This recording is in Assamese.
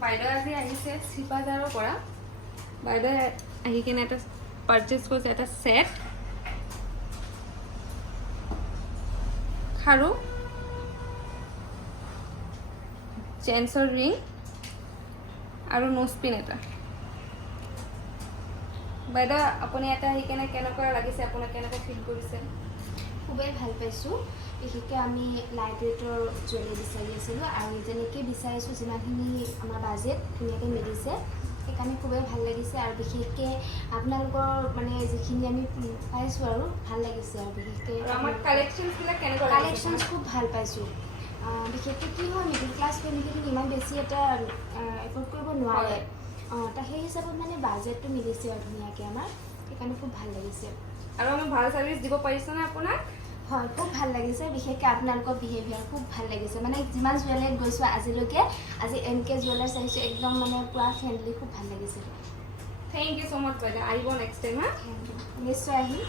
বাইদেউ আজি আহিছে চিপাজাৰৰ পৰা বাইদেউ আহি কিনে এটা পাৰচেজ কৰিছে এটা সেট খাৰু জেন্সৰ ৰিং আৰু নোজপিন এটা বাইদেউ আপুনি এটা আহি কেনে কেনেকুৱা লাগিছে আপোনাক কেনেকুৱা ফিল কৰিছে খুবেই ভাল পাইছোঁ বিশেষকৈ আমি লাইট ৱেটৰ জুৱেলাৰী বিচাৰি আছিলোঁ আৰু যেনেকৈ বিচাৰিছোঁ যিমানখিনি আমাৰ বাজেট ধুনীয়াকৈ মিলিছে সেইকাৰণে খুবেই ভাল লাগিছে আৰু বিশেষকৈ আপোনালোকৰ মানে যিখিনি আমি পাইছোঁ আৰু ভাল লাগিছে আৰু বিশেষকৈ আমাৰ কালেকশ্যনছবিলাক কেনেকুৱা কালেকশ্যনছ খুব ভাল পাইছোঁ বিশেষকৈ কি হয় মিডিল ক্লাছ ফেমিলিখিনি ইমান বেছি এটা এফৰ্ড কৰিব নোৱাৰে তাৰ সেই হিচাপত মানে বাজেটটো মিলিছে আৰু ধুনীয়াকৈ আমাৰ সেইকাৰণে খুব ভাল লাগিছে আৰু আমি ভাল চাৰ্ভিছ দিব পাৰিছোঁনে আপোনাক হয় খুব ভাল লাগিছে বিশেষকৈ আপোনালোকৰ বিহেভিয়াৰ খুব ভাল লাগিছে মানে যিমান জুৱেলাৰীত গৈছোঁ আজিলৈকে আজি MK জুৱেলাৰ্ছ আহিছোঁ একদম মানে পুৰা ফ্ৰেণ্ডলি খুব ভাল লাগিছে থেংক ইউ ছ' মাছ বাইদেউ আহিব নেক্সট টাইম হা নিশ্চয় আহিম